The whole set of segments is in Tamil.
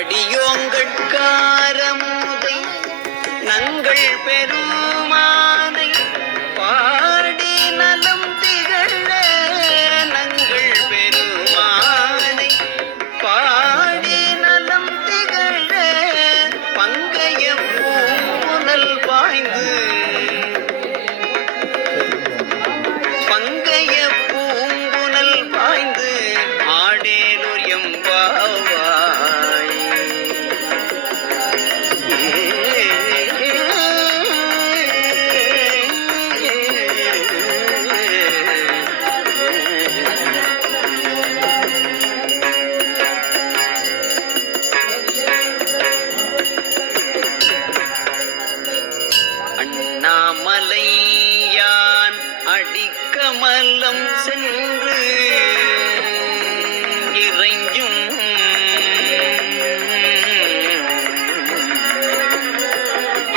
அடியோங்கட்காரமுதை நங்கள் கமலம் சென்று இறைஞ்சும்.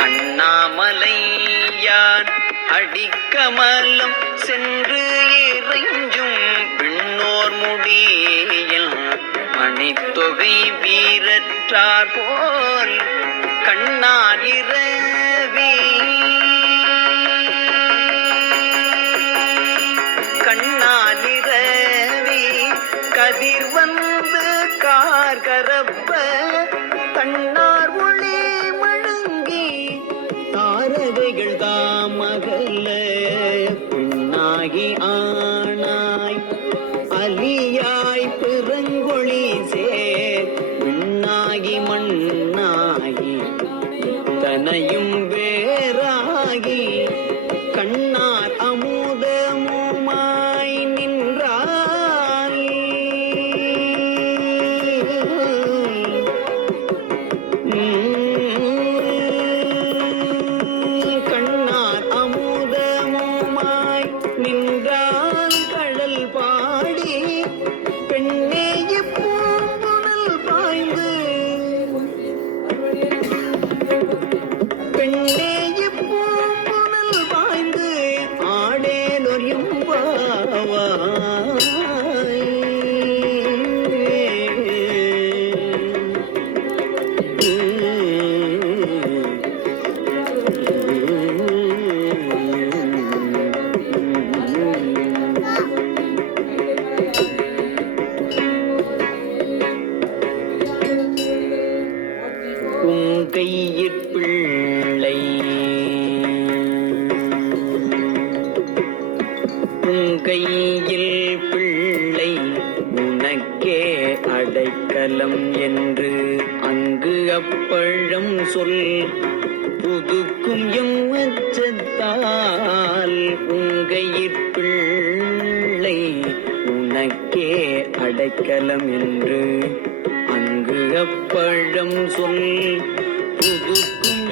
அண்ணாமலையான் அடிக்கமலம் சென்று இறைஞ்சும். பின்னோர் முடியில் மணித்தொகை வீரற்றார் போல் கண்ணார் இறை கதிர் வந்து கார் கரப்ப தன்னார் ஒளி மழுங்கி தாரகைகள் தாமகல்ல பெண்ணாகி ஆனா உங்கையிற் பிள்ளை. உங்கையில் பிள்ளை உனக்கே அடைக்கலம் என்று அங்கு அப்பழம் சொல். புதுக்கும் எம் அச்சத்தால் உங்கையிற் பிள்ளை உனக்கே அடைக்கலம் என்று அங்கு அப்பழம் சொல். দুঃখ